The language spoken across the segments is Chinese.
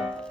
了。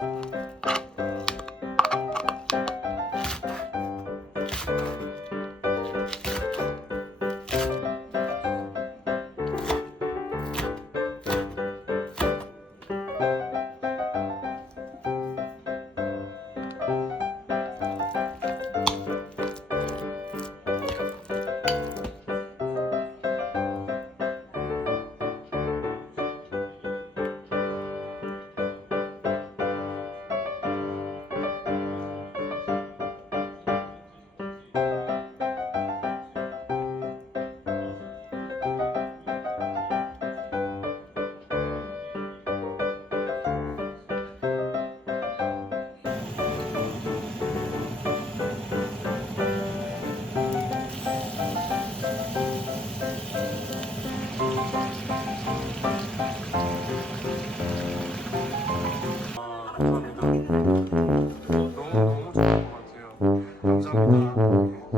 这么大，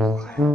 好嗨呀！